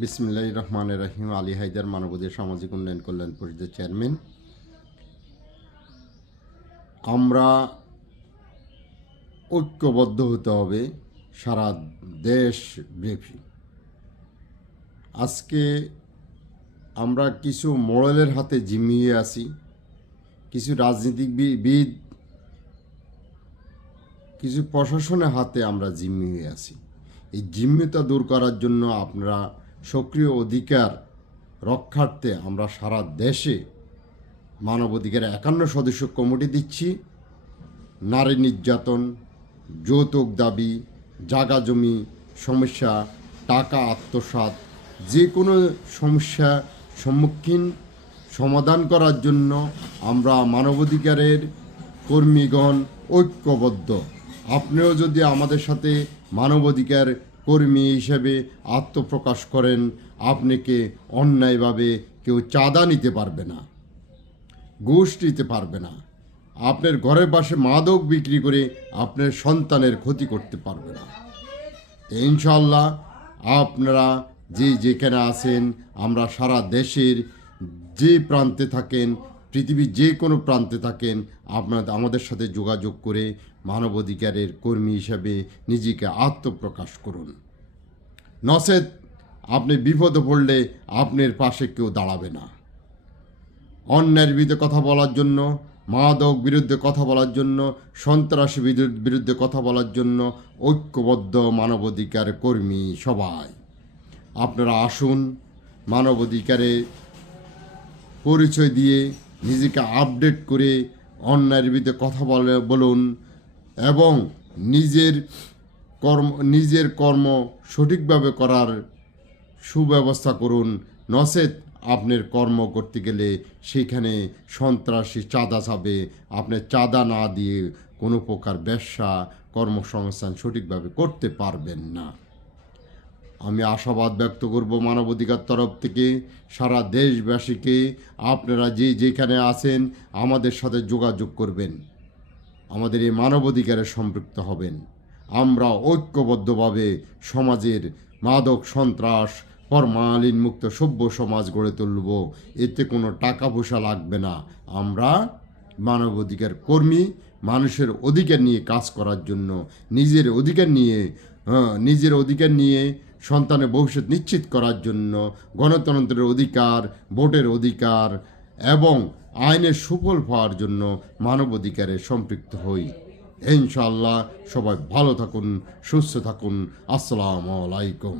বিসমিল্লাহির রহমানির রহিম। আলী হায়দার, মানবাধিকার সামাজিক উন্নয়ন কল্যাণ পরিষদের চেয়ারম্যান। আমরা ঐক্যবদ্ধ হতে হবে সারা দেশব্যাপী। আজকে আমরা কিছু মোড়লের হাতে জিম্মিয়ে আছি, কিছু রাজনীতিবিদ, কিছু প্রশাসনের হাতে আমরা জিম্মি হয়ে আছি। এই জিম্মিতা দূর করার জন্য আপনারা সক্রিয় অধিকার রক্ষার্থে আমরা সারা দেশে মানবাধিকার 51 সদস্য কমিটি দিচ্ছি। নারী নির্যাতন, যৌতুক দাবি, জাগা জমি সমস্যা, টাকা আত্মসাৎ, যে কোনো সমস্যা সম্মুখীন সমাধান করার জন্য আমরা মানবাধিকারের কর্মীগণ ঐক্যবদ্ধ। আপনিও যদি আমাদের সাথে মানবাধিকার কর্মী হিসেবে আত্মপ্রকাশ করেন, আপনাকে অন্যায়ভাবে কেউ চাঁদা নিতে পারবে না, ঘুষ নিতে পারবে না, আপনার ঘরের পাশে মাদক বিক্রি করে আপনার সন্তানের ক্ষতি করতে পারবে না। ইনশাল্লাহ আপনারা যেখানে আছেন, আমরা সারা দেশের যে প্রান্তে থাকেন, পৃথিবীর যে কোনো প্রান্তে থাকেন, আপনারা আমাদের সাথে যোগাযোগ করে মানবাধিকারের কর্মী হিসাবে নিজেকে আত্মপ্রকাশ করুন। নচেত আপনি বিপদে পড়লে আপনার পাশে কেউ দাঁড়াবে না। অন্যায়ের বিরুদ্ধে কথা বলার জন্য, মাদক বিরুদ্ধে কথা বলার জন্য, সন্ত্রাসী বিরুদ্ধে কথা বলার জন্য ঐক্যবদ্ধ মানবাধিকার কর্মী সবাই আপনারা আসুন। মানবাধিকারে পরিচয় দিয়ে নিজেকে আপডেট করে অন্যায়ের বিরুদ্ধে কথা বলুন এবং নিজের কর্ম সঠিকভাবে করার সুব্যবস্থা করুন। নচেত আপনার কর্ম করতে গেলে সেখানে সন্ত্রাসী চাঁদা চাবে, আপনি চাঁদা না দিয়ে কোনো প্রকার ব্যবসা কর্মসংস্থান সঠিকভাবে করতে পারবেন না। আমি আশাবাদ ব্যক্ত করব মানবাধিকার তরফ থেকে সারা দেশবাসীকে, আপনারা যেখানে আছেন আমাদের সাথে যোগাযোগ করবেন, আমাদের এই মানবাধিকারে সম্পৃক্ত হবেন। আমরা ঐক্যবদ্ধভাবে সমাজের মাদক সন্ত্রাস ফরমালিন মুক্ত সভ্য সমাজ গড়ে তুলব। এতে কোনো টাকা পয়সা লাগবে না। আমরা মানবাধিকার কর্মী, মানুষের অধিকার নিয়ে কাজ করার জন্য, নিজের অধিকার নিয়ে সন্তানের ভবিষ্যৎ নিশ্চিত করার জন্য, গণতন্ত্রের অধিকার, ভোটের অধিকার এবং আইনের সুফল পাওয়ার জন্য মানবাধিকারে সম্পৃক্ত হই। ইনশাআল্লাহ সবাই ভালো থাকুন, সুস্থ থাকুন। আসসালামু আলাইকুম।